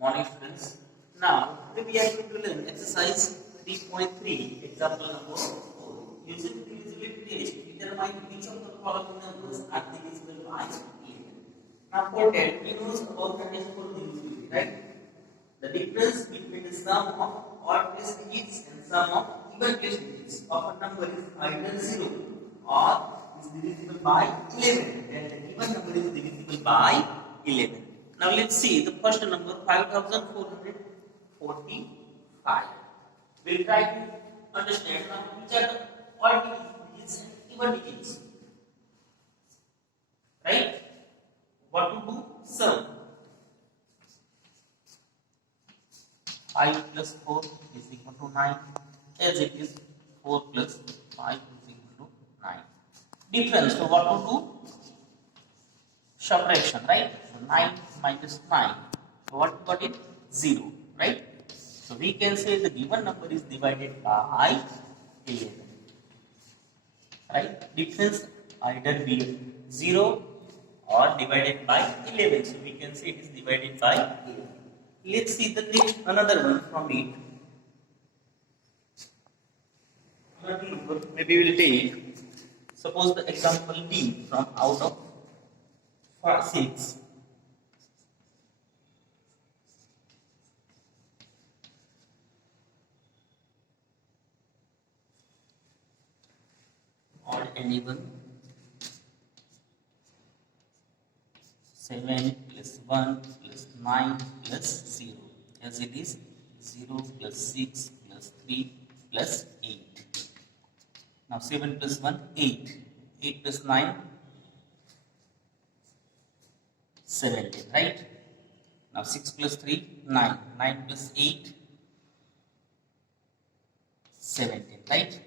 Morning students. Now today we are going to learn exercise 3.3 example number 4. Using divisibility test, determine which of the following numbers are divisible by 11. Now for that we know about the test for divisibility, right? The difference between the sum of odd place digits and sum of even place digits of a number is either 0 or is divisible by 11, and the given number is divisible by 11. Now let's see the first number 5445. We'll try to understand now which are the odd digits and even digits. Right? What to do? Sum. 5 plus 4 is equal to 9, as it is 4 plus 5 is equal to 9. Difference, so what to do? Subtraction, right? So 9 minus 9, so what got it? 0, right? So we can say the given number is divided by 11, right? Difference either be 0 or divided by 11, so we can say it is divided by 11. Let's see the next another one from it. Another number maybe we'll take. Suppose the example B from out of 6. Odd and even. 7 plus 1 plus 9 plus 0, as it is 0 plus 6 plus 3 plus 8. Now 7 plus 1, 8. 8 plus 9, 17, right? Now 6 plus 3, 9. 9 plus 8, 17, right?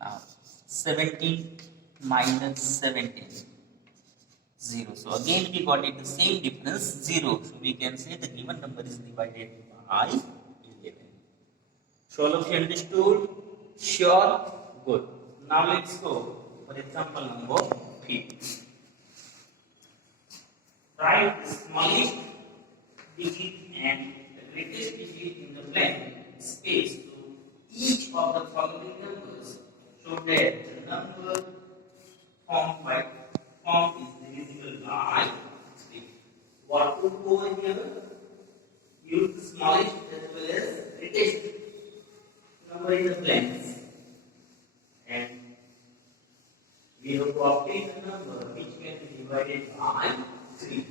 Now 17 minus 17. 0. So again we got it the same difference 0. So we can say the given number is divided by 11. So all of you understood? Sure? Good. Now let's go for example number 5. Write the smallest digit and the greatest digit in the blank space to each of the following numbers so that the number formed is divisible by 3. What to do over here? Use the smallest as well as greatest number in the blanks, and we have to obtain a number which can be divided by 3.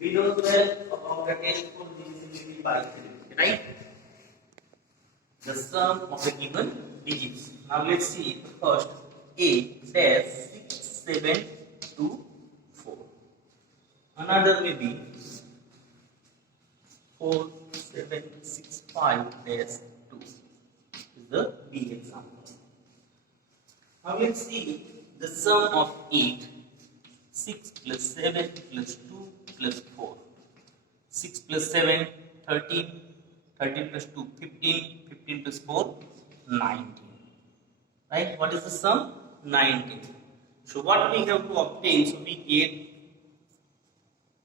We know well about the test for divisibility by 3, right? The sum of the given digits. Now let's see the first a dash 6 7 2 4. Another may be 4 7 6 5 dash 2 is the B example. Now let's see the sum of 8. 6 plus 7 plus 2 plus 4. 6 plus 7 13, 13 plus 2 15, 15 plus 4 19. Right? What is the sum? 19. So what we have to obtain? So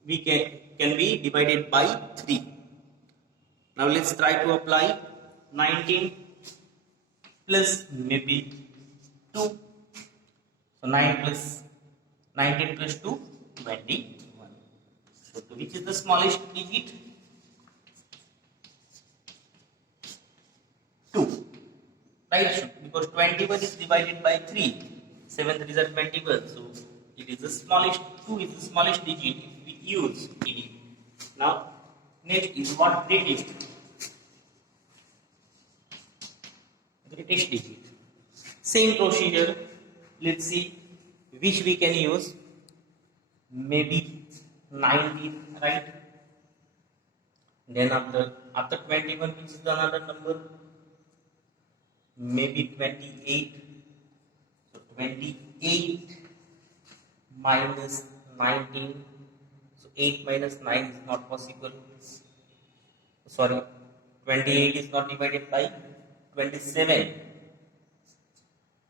we can be divided by 3. Now let's try to apply 19 plus maybe 2. So 9 plus 19 plus 2 21. So which is the smallest digit? 2. Right? Because 21 is divided by 3. 7 3s are 21. So it is the smallest. 2 is the smallest digit if we use it. Now next is what? Greatest. Greatest digit. Same procedure. Let's see which we can use. Maybe 19, right? Then after 21, which is another number? Maybe 28. So 28 minus 19. So 8 minus 9 is not possible. Sorry, 28 is not divided by 27.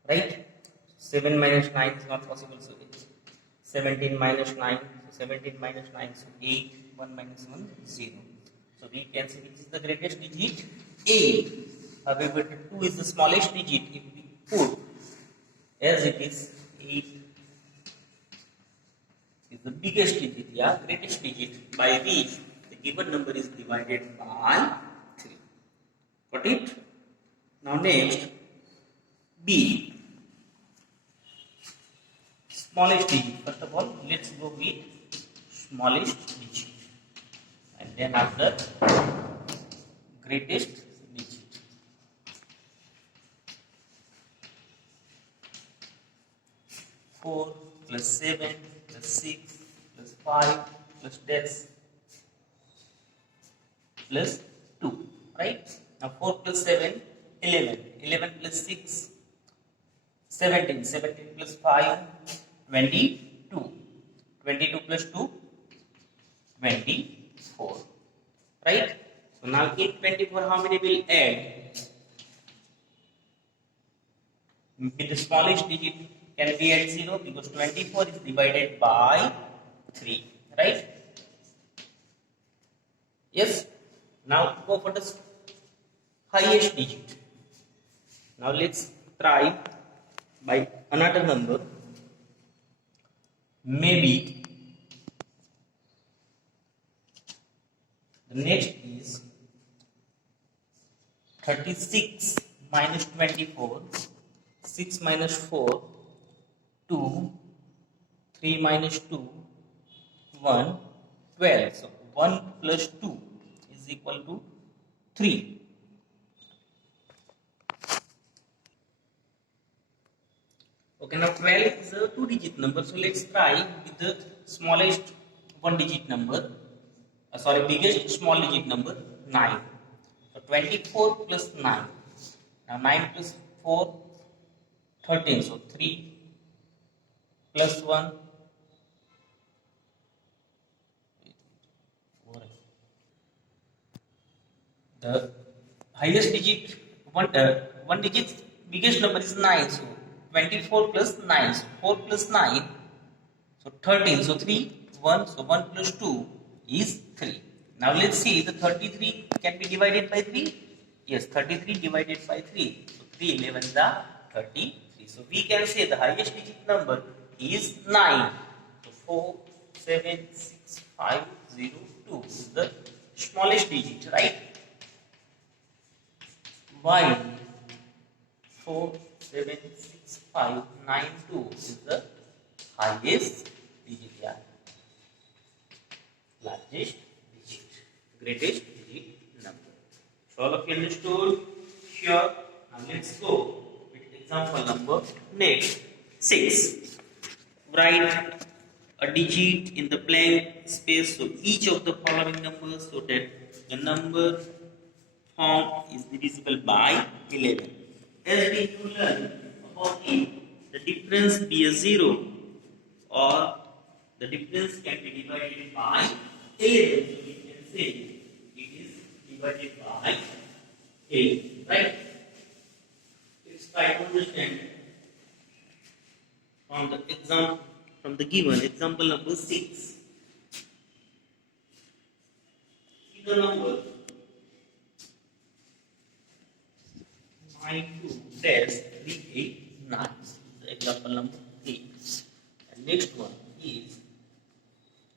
Right? 7 minus 9 is not possible. So 17 minus 9. So 17 minus 9. So 8. 1 minus 1, 0. So we can say which is the greatest digit? 8. However, the 2 is the smallest digit. If we put as it is, 8 is the biggest digit, yeah, greatest digit, by which the given number is divided by 3. Got it? Now next, B. Smallest digit. First of all, let's go with smallest digit. And then after, greatest digit. Four plus 7 plus 6 plus 5 plus dash plus 2. Right? Now 4 plus 7, 11. 11 plus 6, 17. 17 plus 5, 22. 22 plus 2, 24. Right? So now in 24, how many will add? With the smallest digit can be at 0 because 24 is divided by 3. Right? Yes? Now go for the highest digit. Now let's try by another number. Maybe the next is 36 minus 24, 6 minus 4, 2, 3 minus 2, 1, 12. So 1 plus 2 is equal to 3. Okay, now 12 is a 2-digit number. So let's try with the smallest 1-digit number. Biggest small digit number, 9. So 24 plus 9. Now 9 plus 4, 13. So 3 plus 1, 4. The highest digit, one digit biggest number is 9. So 24 plus 9. So 4 plus 9. So 13. So 3, 1. So 1 plus 2 is 3. Now let's see, the 33 can be divided by 3. Yes, 33 divided by 3. So 3 11s are 33. So we can say the highest digit number is 9. So 4, 7, 6, 5, 0, 2 is the smallest digit, right? While 4, 7, 6, 5, 9, 2 is the highest digit, yeah. Largest digit, greatest digit number. So all of you understood? Sure. Now let's go with example number next 6. Write a digit in the blank space of each of the following numbers so that the number formed is divisible by 11. As we learn about it, the difference be a 0 or the difference can be divided by 11. So we can say it is divided by 8. Right? Let's try to understand from the example, from the given example number 6. See the number 92-389. The example number 8. And next one is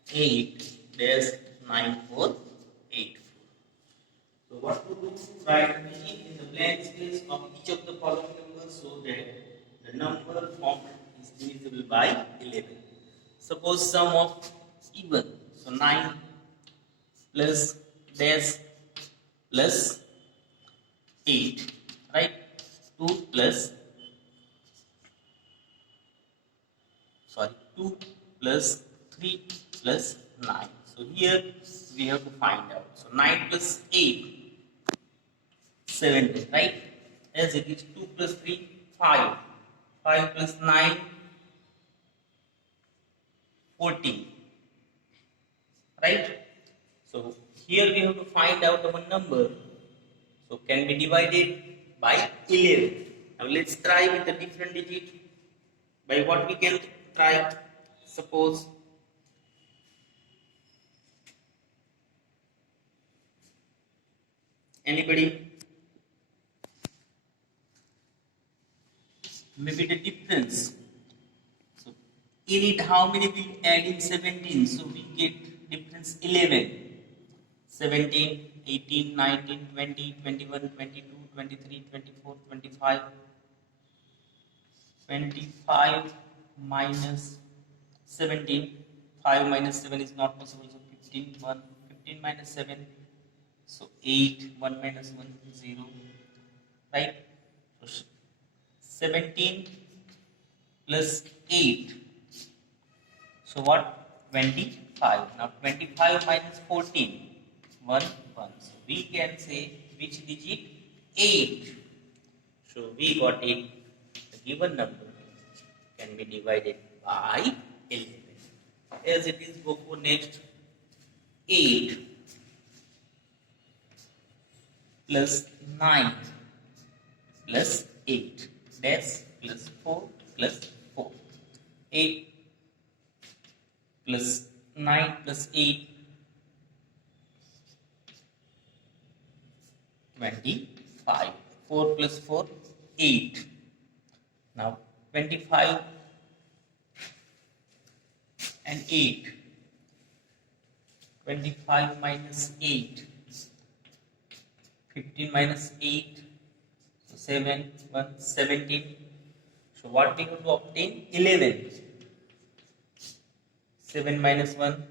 8-9484. So what to do? Write a digit in the blank space of each of the following numbers so that the number formed is divisible by 11. Suppose sum of even. So 9 plus dash plus 8. Right? 2 plus 2 plus 3 plus 9. So here we have to find out. So 9 plus 8, 17, right? As it is 2 plus 3, 5. 5 plus 9, 14. Right? So here we have to find out our number. So can be divided by 11. Now let's try with a different digit. By what we can try? Suppose Anybody? Maybe the difference. So in it, how many will add in 17? So we get difference 11. 17, 18, 19, 20, 21, 22, 23, 24, 25. 25 minus 17. 5 minus 7 is not possible. So 15, 1. 15 minus 7. So 8. 1 minus 1, 0. Right? So 17 plus 8. So what? 25. Now 25 minus 14. 1, 1. So we can say which digit? 8. So we got it. The given number can be divided by 11. As it is, go for next. 8 plus 9 plus 8 dash plus 4 plus 4. 8 plus 9 plus 8, 25. 4 plus 4, 8. Now 25 and 8. 25 minus 8. 15 minus 8. So 7, 1, 17. So what we going to obtain? 11. 7 minus 1,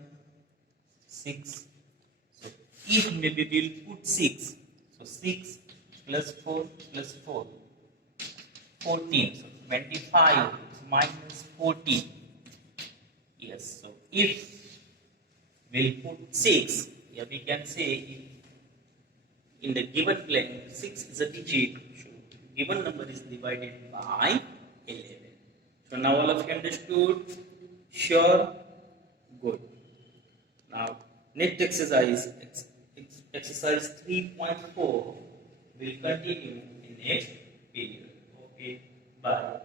6. So if maybe we will put 6. So 6 plus 4 plus 4. 14. So 25 minus 14. Yes. So if we'll put 6, yeah, we can say in the given plane 6 is a digit. So given number is divided by 11. So now all of you understood? Sure? Good. Now next exercise, exercise 3.4 will continue in next period. Okay, bye.